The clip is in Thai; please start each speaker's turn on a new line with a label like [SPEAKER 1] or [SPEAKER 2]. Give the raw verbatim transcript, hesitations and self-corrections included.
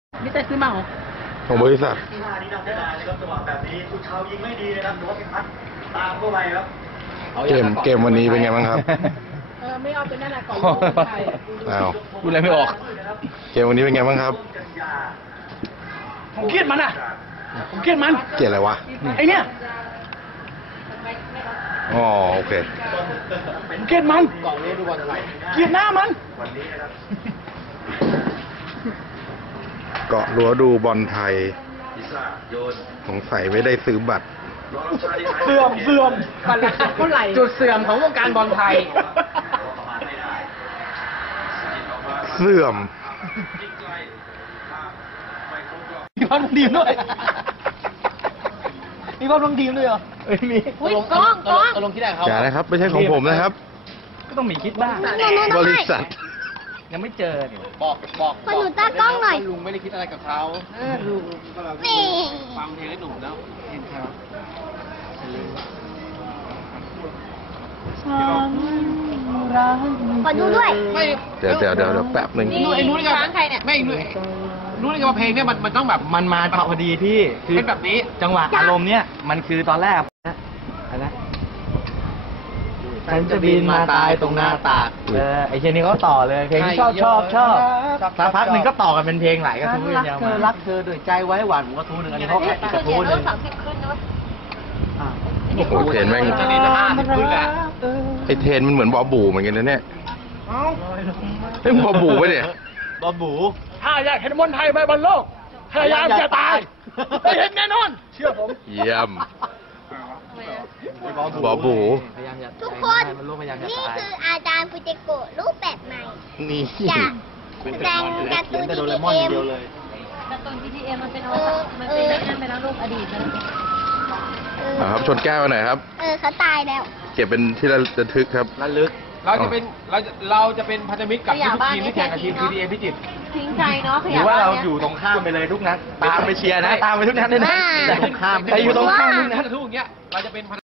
[SPEAKER 1] นี่แต่ซื้อมาเหรอ
[SPEAKER 2] ของบริษัท
[SPEAKER 3] ที่ห้านี้นำได้นานนะครับจังหวะแบบนี้สุชาวยิงไม่ดีนะครับโดนพิพัฒน์ตามเข้าไปครับ
[SPEAKER 2] เกมเกมวันนี้เป็นไงบ้างครับ
[SPEAKER 1] เออไม่เอาเป็นนั่นแหละก่อนไทย
[SPEAKER 2] อ้าว
[SPEAKER 4] พูดอะไรไม่ออก
[SPEAKER 2] เกมวันนี้เป็นไงบ้างครับ
[SPEAKER 4] ผมเครียดมันอ่ะผมเครียดมัน
[SPEAKER 2] เกลียดอะไรวะ
[SPEAKER 4] ไอเนี้ย
[SPEAKER 2] อ๋อโอเค
[SPEAKER 4] ผมเครียดมันเกลียดหน้ามัน
[SPEAKER 2] เกาะรั้วดูบอลไทยสงสัยไม่ได้ซื้อบัตร
[SPEAKER 4] เสื่อมเสื่อม
[SPEAKER 1] ก่อนราคาเท่าไหร่จุดเสื่อมของวงการบอลไทย
[SPEAKER 2] เสื่อม
[SPEAKER 4] มีความลงทีมด้วยมีความลงทีมด้วยเหรอเอ้ยมี
[SPEAKER 1] อุ้ยกล้องกล้อง
[SPEAKER 4] ตกลงที่ไหนเขา
[SPEAKER 2] อย่านะครับ ไม่ใช่ของผมนะครับ
[SPEAKER 4] ก็ต้องมีคิดบ้าง
[SPEAKER 2] บริษัท
[SPEAKER 4] ยังไม่เจอเนี่ยบอกบอก
[SPEAKER 5] ขอหนูตากล้องหน่อย
[SPEAKER 4] ลุงไม่ได้คิดอะไรกับเขา
[SPEAKER 5] นี่
[SPEAKER 4] ฟังเพลงให้หนุ่มแล้วเห็นครับ
[SPEAKER 5] ขอดูด้วย
[SPEAKER 4] ไม่
[SPEAKER 2] เดี๋ยวเดี๋ยวเดี๋ยวเดี๋ยวแป๊บหนึ่ง
[SPEAKER 4] ไอ้นู้นไงใครเนี่ยไม่รู้รู้ได้ไงว่าเพลงเนี่ยมันมันต้องแบบมันมาพอดีพี่คือเป็นแบบนี้จังหวะอารมณ์เนี่ยมันคือตอนแรกนะอะไรนะฉันจะบินมาตายตรงหน้าตากเออไอ้เชนนี้เขาต่อเลยเพลงที่ชอบชอบชอบสักพักหนึ่งก็ต่อกันเป็นเพลงหลายกระทู้ยาวมารักเธอด้วยใจไว้หวานผมกระทู้หนึ่งอันนี้เขาอีกกระทู้หนึ่ง
[SPEAKER 5] สามสิบขึ้นด้วย
[SPEAKER 2] โอ้โหเทรนแม่ง
[SPEAKER 4] จะนี่จะห้าสิบขึ้นแหละ
[SPEAKER 2] ไอเทรนมันเหมือนบอบูเหมือนกันนะเนี่ยเฮ้ยบอบูปะเนี่ย
[SPEAKER 4] บอบูถ้าอยากเห็นบอลไทยไปบอลโลกพยายามจะตายไม่เห็นแน่นอนเชื่อผม
[SPEAKER 2] เยี่ยม บอบู
[SPEAKER 5] ทุกคน นี่คืออาจารย์ฟูจิโกะรูปแบบใหม่
[SPEAKER 2] นี่
[SPEAKER 5] จากแสดงการ์ตูน
[SPEAKER 4] แต่
[SPEAKER 5] ดี
[SPEAKER 4] โดเร
[SPEAKER 5] ที
[SPEAKER 4] มอน
[SPEAKER 5] เอ็ม
[SPEAKER 4] เดียวเลย
[SPEAKER 6] การ์ตูน พี ที เอ็ม มันเป็นอวสานมันเป็นนั่นไปแล้วรูปอดีตแล้ว
[SPEAKER 2] อ่าครับชนแก้วไปไหนอยครับ
[SPEAKER 5] เออเขาตายแล้ว
[SPEAKER 2] เก็บเป็นที่ระทึกครับ
[SPEAKER 4] ระลึก เราจะเป็นเราจะเราจะเป็นพันธมิตรกับทุกทีมที่แข่งกับทีม พี ที เอ็ม พิจิตร
[SPEAKER 6] ทิ้งใจเนาะข
[SPEAKER 4] หรื
[SPEAKER 6] ยะ
[SPEAKER 4] อว่า
[SPEAKER 6] บ้าน
[SPEAKER 4] เรา
[SPEAKER 6] เนี่ย
[SPEAKER 4] อยู่ตรงข้ามไปเลยทุกนัดตามไปเชียร์นะตามไปทุกนัดเลยนะ
[SPEAKER 5] อ่า
[SPEAKER 4] แต่ตรงข้ามไปอยู่ตรงข้ามทุกนัดทุกอย่างเงี้ยเราจะเป็น